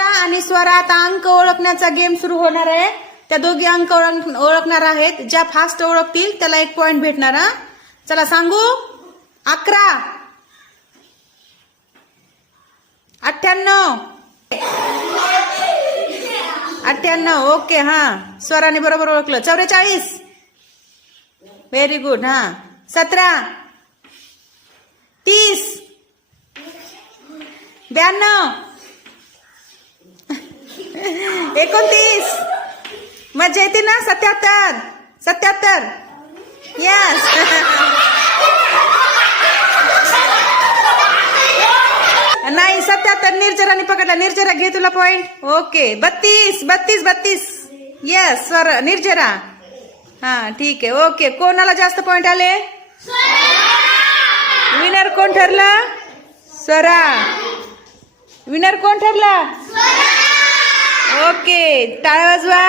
आणि स्वरा आता अंक ओळखण्याचा गेम सुरू होणार आहे. त्या दोघी अंक ओळखणार आहेत. ज्या फास्ट ओळखतील त्याला 1 पॉइंट भेटणार. हा चला सांगू. 11 98 98 ओके. हा स्वराने बरोबर ओळखलं. 44 व्हेरी गुड. हा 17 30 92 29 मजा येते ना. 77 77 यस. नाही 77 निर्जराने पकडला. निर्जरा घे तुला पॉइंट. ओके 32 32 32 यस स्वर निर्जरा. हा ठीक आहे. ओके कोणाला जास्त पॉइंट आले. विनर कोण ठरला. स्वरा. विनर कोण ठरला. ओके टाळ्या वाजवा.